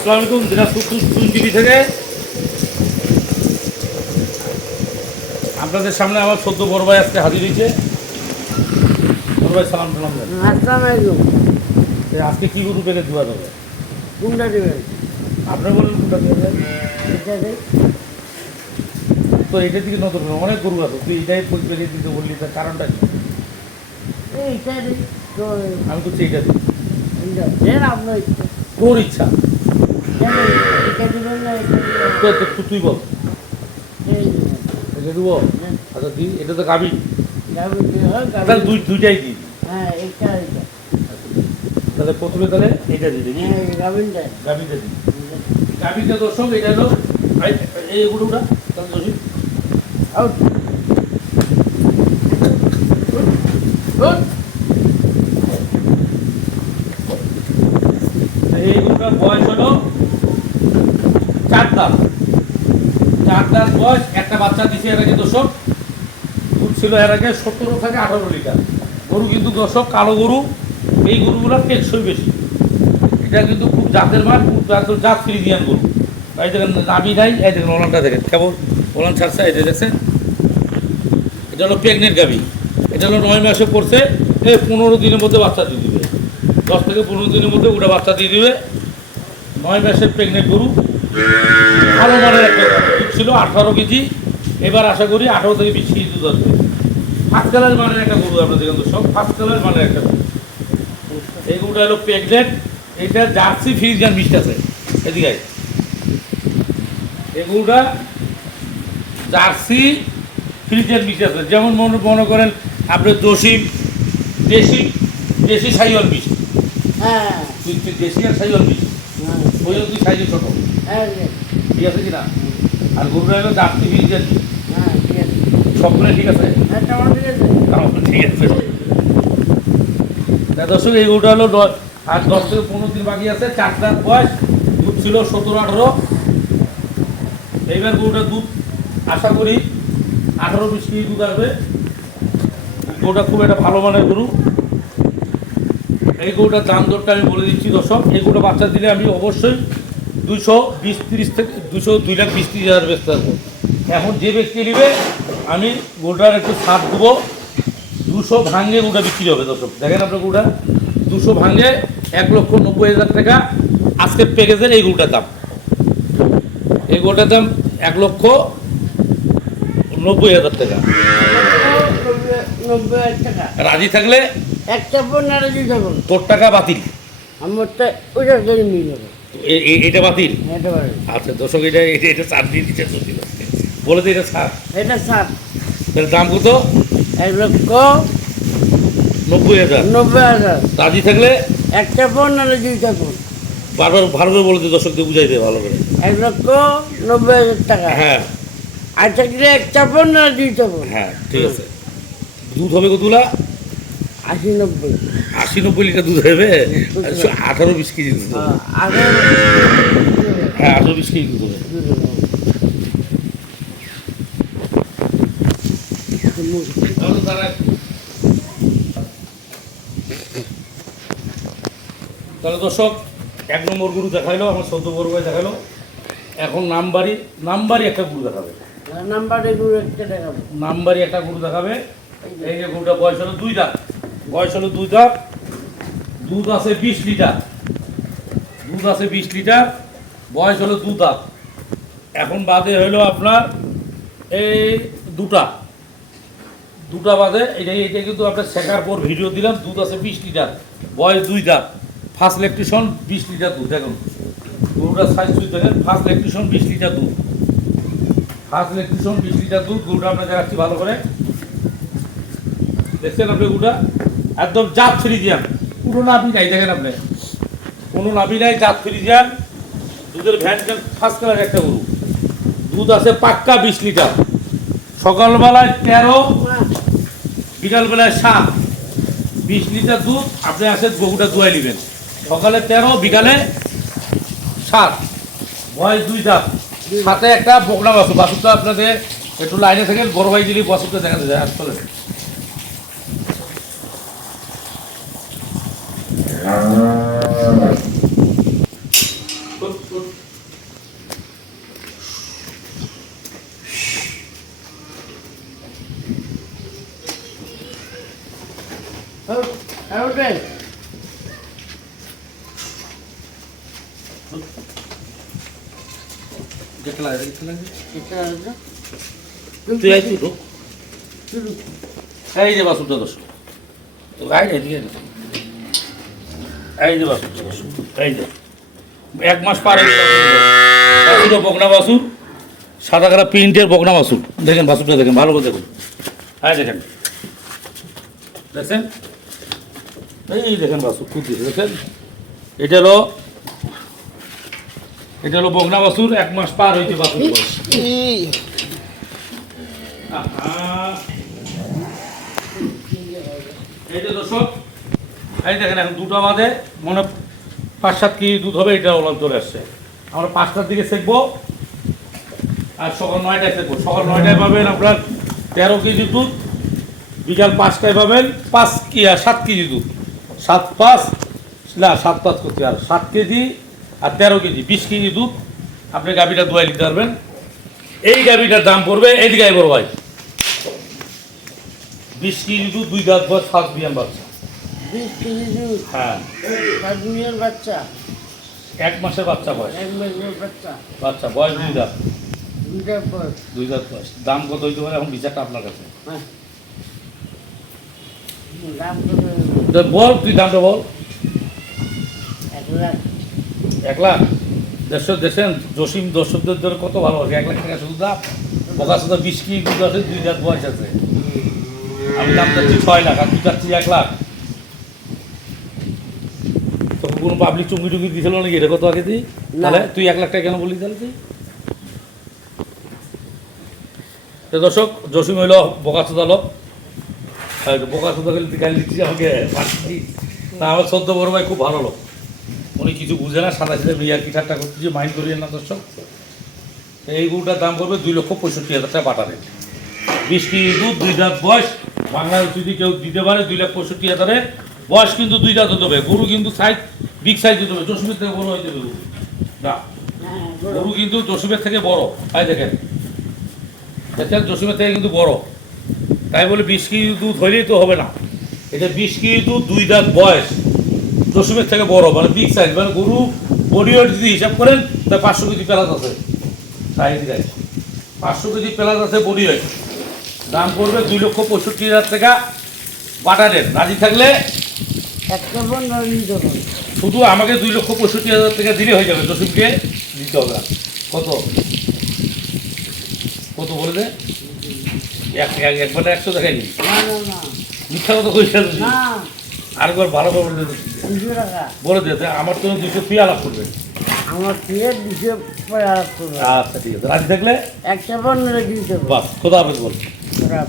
আসসালামু আলাইকুম। দিনাজপুর 2 টিভি থেকে আপনাদের সামনে আমার সদ্য বড় ভাই আজকে হাজির হয়েছে। বড় ভাই সালাম সালাম দেন। আসসালামু আলাইকুম। আজকে কী গরু পেলে ধোয়া যাবে? কোনটা দেবেন? আপনার বলেন কোনটা দেবেন? এটা দেই। তো এটা থেকে নতুন অনেক গরু আছে, তুই এটাই পেলে দিতে বললি, তার কারণটা কি? এইটা দেই। তো আমি তো এইটা দিই। এইটা দেন আপনার ইচ্ছা। তোর ইচ্ছা। দেন, এটা দিবেন না এটা দিবেন? তুই বল, এই দিবেন। এটা দেবো? হ্যাঁ, আচ্ছা দিই, এটা তো গাবি, গাভী দিয়ে হয়, গাভী- তাহলে দুইটাই দিই। হ্যাঁ, এইটা এইটা। তাহলে প্রথমে তাহলে এইটা দিয়ে দিই, হ্যাঁ, এই গাভীটা। গাবিটা দিই। গাবিটা দর্শক এটা হলো এই গরুটা, তাহলে দর্শক আউট। এই গরুটার বয়স হলো 4 দাঁত। 4 দাঁত বয়স, একটা বাচ্চা দিছে এর আগে দর্শক। দুধ ছিল এর আগে 17 থেকে 18 লিটার। গরু কিন্তু দর্শক কালো গরু, এই গরুগুলোর টেকসই বেশি। এটা কিন্তু খুব জাতের মাল, খুব জাত ফ্রিজিয়ান গরু। এই দেখেন নাভি নাই, এই দেখেন ওলানটা দেখেন কেবল ওলান ছাড়ছে, এই যে দেখছেন। এটা হলো প্রেগনেন্ট গাভি। এটা হলো 9 মাসে করছে, এই 15 দিনের মধ্যে বাচ্চা দিয়ে দিবে। 10 থেকে 15 দিনের মধ্যে ওটা বাচ্চা দিয়ে দিবে। 9 মাসের প্রেগনেন্ট গরু, ভালো মানের একটা দুধ ছিল 18 কেজি। এবার আশা করি 18 থেকে 20 কেজি দুধ আসবে। ফার্স্ট কালার মানের একটা গরু, আপনার দেখেন তো সব ফার্স্ট কালার মানের একটা গরু। এই গরুটা হলো প্রেগনেন্ট। এটা জার্সি ফ্রিজিয়ান মিষ্ট আছে, এদিকে এই গরুটা জার্সি ফ্রিজিয়ান মিষ্ট আছে। যেমন মনে করেন আপনার দেশি দেশি সাইওয়াল মিষ্টি, হ্যাঁ, তুই দেশি আর সাইওয়াল মিষ্টি, হ্যাঁ, ওই জন্য তুই সাইজে ছোট, হ্যাঁ, দেন। ঠিক আছে কিনা? আর গরুটা হলো জার্সি ফ্রিজিয়ান মিষ্টি, হ্যাঁ, ঠিক আছে। সবগুলো ঠিক আছে? হ্যাঁ, টমেটো ঠিক আছে? ঠিক আছে। তা দর্শক এই গরুটা হলো আর 10 থেকে 15 দিন বাকি আছে। 4 দাঁত বয়স, দুধ ছিল 17-18। এইবার গরুটার দুধ আশা করি 18-20 কেজি দুধ আসবে। গরুটা খুব একটা ভালো মানের গরু। এই গরুটার দাম দরটা আমি বলে দিচ্ছি দর্শক। এই গরুটা বাচ্চা দিলে আমি অবশ্যই 220-30 থেকে 2,20,30,000 বেচতে আসবো। এখন যে ব্যক্তি নেবে আমি গরুটার একটু ছাড় দেবো। 200 ভাঙে গরুটা বিক্রি হবে দর্শক। দেখেন আপনার গরুটা 200 ভাঙে 1,90,000 টাকা আজকের প্যাকেজের এই গরুটার দাম। এই গরুটার দাম 1,90,000 টাকা। 90,000 টাকা। রাজি থাকলে একটা ফোন না রাজি থাকুন। তোর টাকা বাতিল, আমার তো ওইটা করে নিয়ে যাবো। এটা বাতিল। এটা পারেন। আচ্ছা দর্শক, এটা ছাড় দিয়ে দিচ্ছে সত্যি বলে দিই, এটা ছাড়। এটা 7। তাহলে দাম কত? 1,90,000। 90,000। রাজি থাকলে একটা ফোন না দুইটা ফোন। বারবার ভালো করে বলে দিই, দর্শকদের বুঝাই দেয় ভালো করে। 1,90,000 টাকা। হ্যাঁ আর থাকলে একটা ফোন না দুইটা ফোন। হ্যাঁ ঠিক আছে। দুধ হবে কতগুলা? 80-90। 80-90 লিটার দুধ হবে। 18-20 কেজি দুধ হবে। আগে হ্যাঁ 18-20 কেজি দুধ হবে। তাহলে দর্শক 1 নম্বর গরু দেখাইলো, আমার 14 বড় ভাই দেখাইলো। এখন নাম্বারি একটা গরু দেখাবে। নাম্বার এগুলো একটা টাকা। নাম্বারি একটা গরু দেখাবে। এই যে গরুটা বয়স হলো 2 দাঁত। বয়স হলো 2 দাঁত। দুধ আছে 20 লিটার। দুধ আছে 20 লিটার। বয়স হলো 2 দাঁত। এখন বাদে হলো আপনার এই দুটা বাদে। এটা কিন্তু আপনার শেখার পর ভিডিও দিলাম। দুধ আছে 20 লিটার, বয়স 2 দাঁত। ফার্স্ট ল্যাকটেশন 20 লিটার দুধ। দেখুন গরুটার সাইজ সুইচ দেখেন। ফার্স্ট ল্যাকটেশন 20 লিটার দুধ। ফার্স্ট ল্যাকটেশন 20 লিটার দুধ। গরুটা আপনার দেখাচ্ছি ভালো করে। দেখছেন আপনি গরুটা একদম জাত ফ্রিজিয়ান, কোনো নাভি নাই। দেখেন আপনি কোনো নাভি নাই, জাত ফ্রিজিয়ান। দুধের ভ্যান ফার্স্ট ক্লাস একটা গরু। দুধ আছে পাক্কা 20 লিটার। সকালবেলায় 13, বিকালবেলায় 7। 20 লিটার দুধ আপনি আসেন গরুটা দুয়াই নেবেন। সকালে 13, বিকালে 7। বয়স 2 দাঁত। সাথে একটা বকনা বাছুর। বাছুরটা আপনাদের একটু লাইনে থাকেন, বড় ভাই দিলি বাছুরটা দেখাতে যায় আসলে। ওঠেন। দেখতে লাগে দেখতে লাগে এটা হলো। তুই আই তুই ঢোক। শুরু। এই যে বাসুটা দোষ তো গাই নাই দিয়ে এই যে বাসুটা দোষ এই যে 1 মাস পার হয়ে বাসুটা বকনা বাসুর সাদা কাটা প্রিন্টের বকনা বাসুর দেখেন বাসুরটা দেখেন ভালো করে দেখুন হ্যাঁ দেখেন দেখছেন এই দেখেন বাসুর খুব দিয়েছে দেখেন এটা হলো বকনা বাসুর 1 মাস পার হয়েছে বাসুর বয়স। আহা। এই যে দর্শক এই দেখেন এখন 2টা বাজে মনে 5-7 কেজি দুধ হবে এটা ওলান চলে আসছে আমরা 5টার দিকে সেকবো আর সকাল 9টায় সেকবো সকাল 9টায় পাবেন আপনার 13 কেজি দুধ বিকাল 5টায় পাবেন 7 কেজি দুধ 7 করতে আর 7 কেজি আর 13 কেজি 20 কেজি দুধ আপনি গাভিটা দোয়াই নিতে পারবেন। এই গাভিটার দাম পড়বে এইদিকে বড় ভাই 20 কেজি দুধ 2 দাঁত বয়স 7 বিয়ান বাচ্চা 20 কেজি দুধ। হ্যাঁ 7 দিনের বাচ্চা। 1 মাসের বাচ্চা বয়স 1 মাসের বাচ্চা। বাচ্চা বয়স 2 দাঁত দুইটার পর। 2 দাঁত বয়স দাম কত হইতে পারে এখন বিচারটা আপনার কাছে হ্যাঁ। দাম কত? তো বল তুই দামটা বল 1 লাখ। 1 লাখ দেশের জসিম দর্শকদের জন্য কত ভালোবাসে 1 লাখ টাকা শুধু দাম বোকা শুধু 20 কেজি দুধ আছে 2 দাঁত বয়স আছে আমি দাম চাচ্ছি 6 লাখ আর তুই চাচ্ছি 1 লাখ তোকে কোনো পাবলিক চুমকি টুকি দিছিল নাকি এটা কত আগে তুই তাহলে তুই 1 লাখ টাকা কেন বললি তাহলে তুই তো দর্শক জসিম হইল বোকাচোদা লোক বোকাচোদা গেলে গালি দিচ্ছি আমাকে না আমার সদ্য বড় ভাই খুব ভালো লোক উনি কিছু বুঝে না সাদা সাদা বিয়ার কি ঠাট্টা করতেছে মাইন্ড করিয়ে না দর্শক তো এই গরুটার দাম পড়বে 2,65,000 টাকা বাটারে 20 কেজি দুধ 2 দাঁত বয়স বাংলাদেশ যদি কেউ দিতে পারে 2,65,000 বয়স কিন্তু 2 দাঁত হতে হবে গরু কিন্তু সাইজ বিগ সাইজ হতে হবে জসিমের থেকে বড় হইতে হবে গরু না হ্যাঁ, গরু কিন্তু জসিমের থেকে বড় তাই দেখেন দেখেন জসিমের থেকে কিন্তু বড় তাই বলে 20 কেজি দুধ হইলেই তো হবে না এটা 20 কেজি দুধ 2 দাঁত বয়স জসিমের থেকে বড় মানে বিগ সাইজ মানে গরু বডি ওয়েট যদি হিসাব করেন তা 500 কেজি প্লাস আছে সাইজ গাছ 500 কেজি প্লাস আছে বডি ওয়েট দাম পড়বে 2,65,000 টাকা বাটারের রাজি থাকলে একটা বোন নড়িয়ে দেবো। শুধু আমাকে 2,65,000 টাকা দিলে হয়ে যাবে জসিমকে দিতে হবে না কত কত বলে দে একবার 100 দেখাইনি না না না মিথ্যা কথা কইছে না আরেকবার ভালো করে বলে দে 200 টাকা। বলে দে আমার তো 200 লাভ করবে আমার দিয়ে 200 পরে আর করবো। আচ্ছা ঠিক আছে রাজি থাকলে একটা বোন রেখে দেবো। বাস খোদা হাফেজ বল। খারাপ।